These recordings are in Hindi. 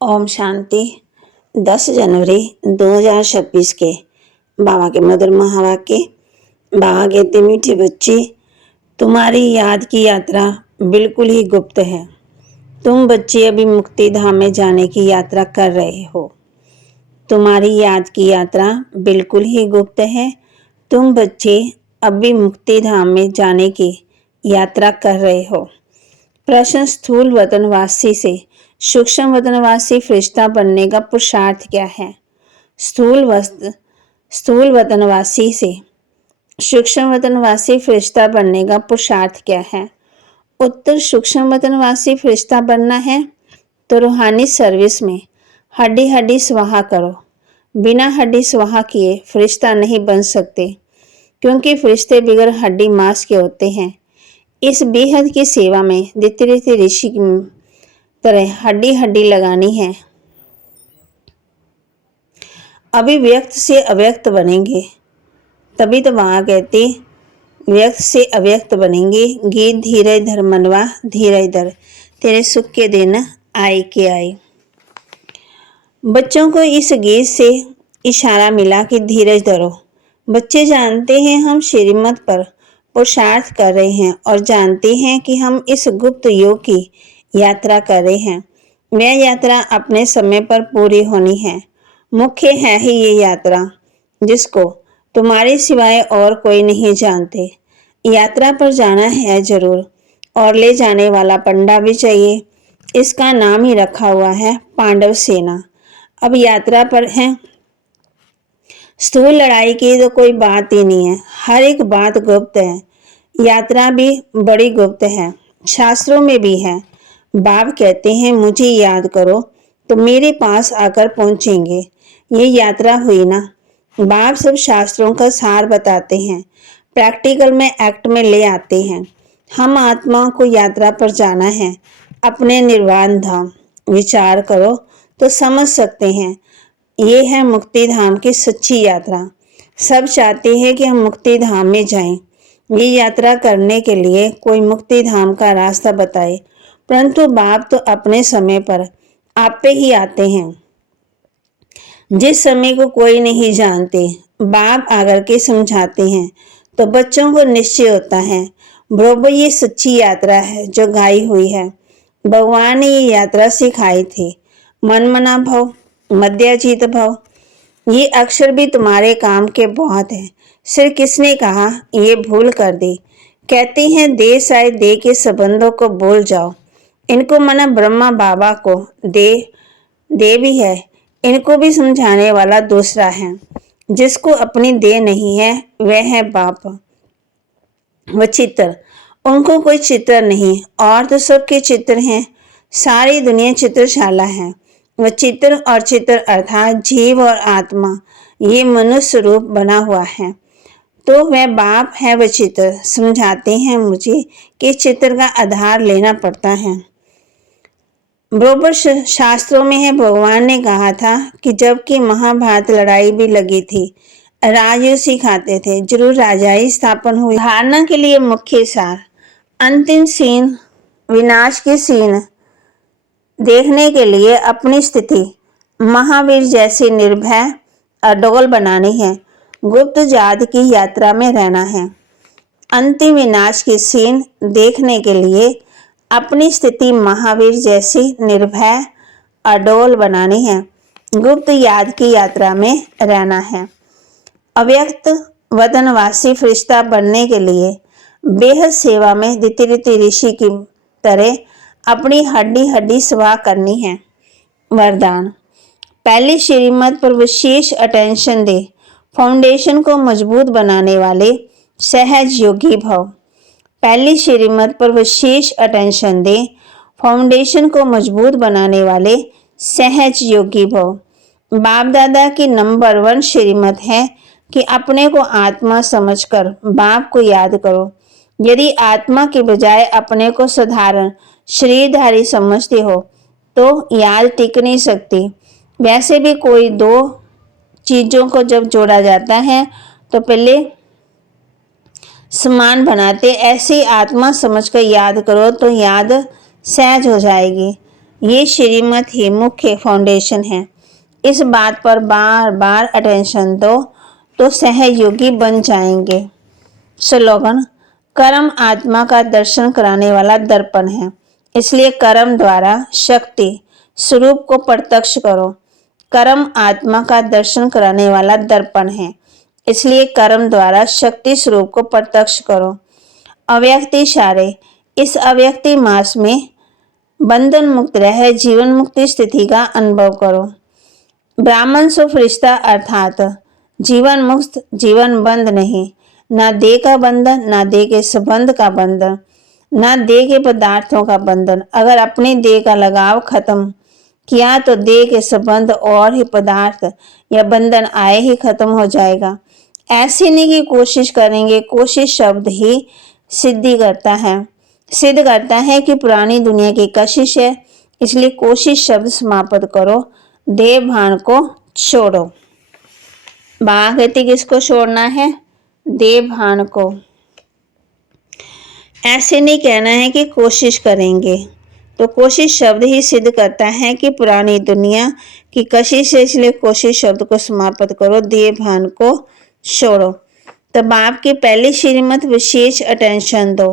ओम शांति। 10 जनवरी 2026 के बाबा के मधुर महावाक्य। बाबा कहते, मीठे बच्चे, तुम्हारी याद की यात्रा बिल्कुल ही गुप्त है। तुम बच्चे अभी मुक्ति धाम में जाने की यात्रा कर रहे हो। तुम्हारी याद की यात्रा बिल्कुल ही गुप्त है। तुम बच्चे अभी मुक्ति धाम में जाने की यात्रा कर रहे हो। प्रश्न, स्थूल वतनवासी से सूक्ष्म वतनवासी फरिश्ता बनने का पुरुषार्थ क्या है? स्थूल वतनवासी से सूक्ष्म वतनवासी फरिश्ता बनने का पुरुषार्थ क्या है? उत्तर, सूक्ष्म वतनवासी फरिश्ता बनना है तो रूहानी सर्विस में हड्डी हड्डी स्वाहा करो। बिना हड्डी स्वाहा किए फरिश्ता नहीं बन सकते, क्योंकि फरिश्ते बिगर हड्डी मांस के होते हैं। इस बेहद की सेवा में दित्य ऋषि की तरह हड्डी हड्डी लगानी है। अभी व्यक्त से अव्यक्त बनेंगे, तभी तो वहाँ कहते व्यक्त से अव्यक्त बनेंगे। गीत धीरे धर मनवा धीरे धर, तेरे सुख के दिन आए के आए। बच्चों को इस गीत से इशारा मिला कि धीरज धरो। बच्चे जानते हैं हम श्रीमत पर पुरुषार्थ कर रहे हैं और जानते हैं कि हम इस गुप्त योग की यात्रा कर रहे हैं। वह यात्रा अपने समय पर पूरी होनी है। मुख्य है ही ये यात्रा, जिसको तुम्हारे सिवाय और कोई नहीं जानते। यात्रा पर जाना है जरूर, और ले जाने वाला पंडा भी चाहिए। इसका नाम ही रखा हुआ है पांडव सेना। अब यात्रा पर है। स्थूल लड़ाई की तो कोई बात ही नहीं है। हर एक बात गुप्त है। यात्रा भी बड़ी गुप्त है, शास्त्रों में भी है। बाप कहते हैं, मुझे याद करो तो मेरे पास आकर पहुंचेंगे। ये यात्रा हुई ना। बाप सब शास्त्रों का सार बताते हैं, प्रैक्टिकल में एक्ट में ले आते हैं। हम आत्माओं को यात्रा पर जाना है, अपने निर्वाण धाम। विचार करो तो समझ सकते हैं। ये है मुक्ति धाम की सच्ची यात्रा। सब चाहते हैं कि हम मुक्ति धाम में जाएं। ये यात्रा करने के लिए कोई मुक्ति धाम का रास्ता बताए, परंतु बाप तो अपने समय पर आप पे ही आते हैं, जिस समय को कोई नहीं जानते। बाप आकर के समझाते हैं तो बच्चों को निश्चय होता है, बरोबर ये सच्ची यात्रा है जो गाई हुई है। भगवान ने ये यात्रा सिखाई थी। मनमना भव, मध्याजीत भव। ये अक्षर भी तुम्हारे काम के बहुत है। सिर किसने कहा ये भूल कर दी। कहते हैं दे साय दे के संबंधों को भूल जाओ। इनको मना ब्रह्मा बाबा को दे भी है। इनको भी समझाने वाला दूसरा है। जिसको अपनी दे नहीं है वह है बाप। वह चित्र, उनको कोई चित्र नहीं, और तो सबके चित्र हैं। सारी दुनिया चित्रशाला है। वह चित्र और चित्र अर्थात जीव और आत्मा, ये मनुष्य रूप बना हुआ है। तो वह बाप है, वह चित्र। समझाते हैं मुझे कि चित्र का आधार लेना पड़ता है। बरोबर शास्त्रों में है। भगवान ने कहा था कि जबकि महाभारत लड़ाई भी लगी थी, राजयोग सिखाते थे, जरूर राजाई स्थापन हुई। धारणा के लिए मुख्य सार, अंतिम सीन, विनाश की सीन देखने के लिए अपनी स्थिति महावीर जैसी निर्भय अडोल बनानी है। गुप्त जात की यात्रा में रहना है। अंतिम विनाश की सीन देखने के लिए अपनी स्थिति महावीर जैसी निर्भय अडोल बनानी है। गुप्त याद की यात्रा में रहना है। अव्यक्त वतनवासी फरिश्ता बनने के लिए बेहद सेवा में दित्य ऋषि की तरह अपनी हड्डी हड्डी स्वाह करनी है। वरदान, पहली श्रीमत पर विशेष अटेंशन दे। फाउंडेशन को मजबूत बनाने वाले सहज योगी भव। पहली श्रीमत पर विशेष अटेंशन दे। फाउंडेशन को मजबूत बनाने वाले सहज योगी भव। बाप दादा की नंबर 1 श्रीमत है कि अपने को आत्मा समझकर बाप को याद करो। यदि आत्मा के बजाय अपने को साधारण शरीरधारी समझते हो तो याद टिक नहीं सकती। वैसे भी कोई दो चीजों को जब जोड़ा जाता है तो पहले समान बनाते। ऐसी आत्मा समझकर याद करो तो याद सहज हो जाएगी। ये श्रीमत ही मुख्य फाउंडेशन है। इस बात पर बार बार अटेंशन दो तो सहयोगी बन जाएंगे। स्लोगन: कर्म आत्मा का दर्शन कराने वाला दर्पण है, इसलिए कर्म द्वारा शक्ति स्वरूप को प्रत्यक्ष करो। कर्म आत्मा का दर्शन कराने वाला दर्पण है, इसलिए कर्म द्वारा शक्ति स्वरूप को प्रत्यक्ष करो। अव्यक्ति सारे: इस अव्यक्ति मास में बंधन मुक्त रह जीवन मुक्ति स्थिति का अनुभव करो। ब्राह्मण सो फरिश्ता अर्थात जीवन मुक्त, जीवन बंद नहीं। ना देह का बंधन, ना देह के संबंध का बंधन, ना देह के पदार्थों का बंधन। अगर अपनी देह का लगाव खत्म किया तो देह के संबंध और ही पदार्थ या बंधन आए ही खत्म हो जाएगा। ऐसी नहीं कि कोशिश करेंगे, कोशिश शब्द ही सिद्ध करता है कि पुरानी दुनिया की कशिश है, इसलिए कोशिश शब्द समाप्त करो, देह भान को छोड़ो। बाबा कहते किसको छोड़ना है? देह भान को। ऐसे नहीं कहना है कि कोशिश करेंगे, तो कोशिश शब्द ही सिद्ध करता है कि पुरानी दुनिया की कशिश है, इसलिए कोशिश शब्द को समाप्त करो, देह भान को छोड़ो। तो बाप की पहली श्रीमत विशेष अटेंशन दो।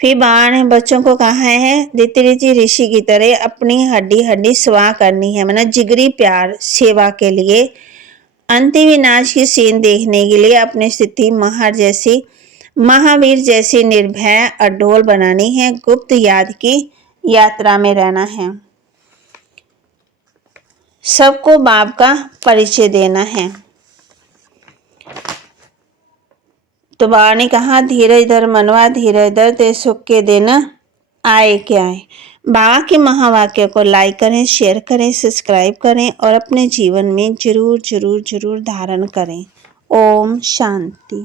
फिर बाबा ने बच्चों को कहा है दिति ऋषि की तरह अपनी हड्डी हड्डी सेवा करनी है, मतलब जिगरी प्यार सेवा के लिए, अंतिम विनाश की सीन देखने के लिए अपनी स्थिति महावीर जैसी निर्भय अडोल बनानी है, गुप्त याद की यात्रा में रहना है, सबको बाप का परिचय देना है। तो बाबा ने कहा धीरज धर मनवा, धीरज धर ते सुख के दिन आए क्या आए। बाबा के महावाक्य को लाइक करें, शेयर करें, सब्सक्राइब करें और अपने जीवन में जरूर जरूर जरूर धारण करें। ओम शांति।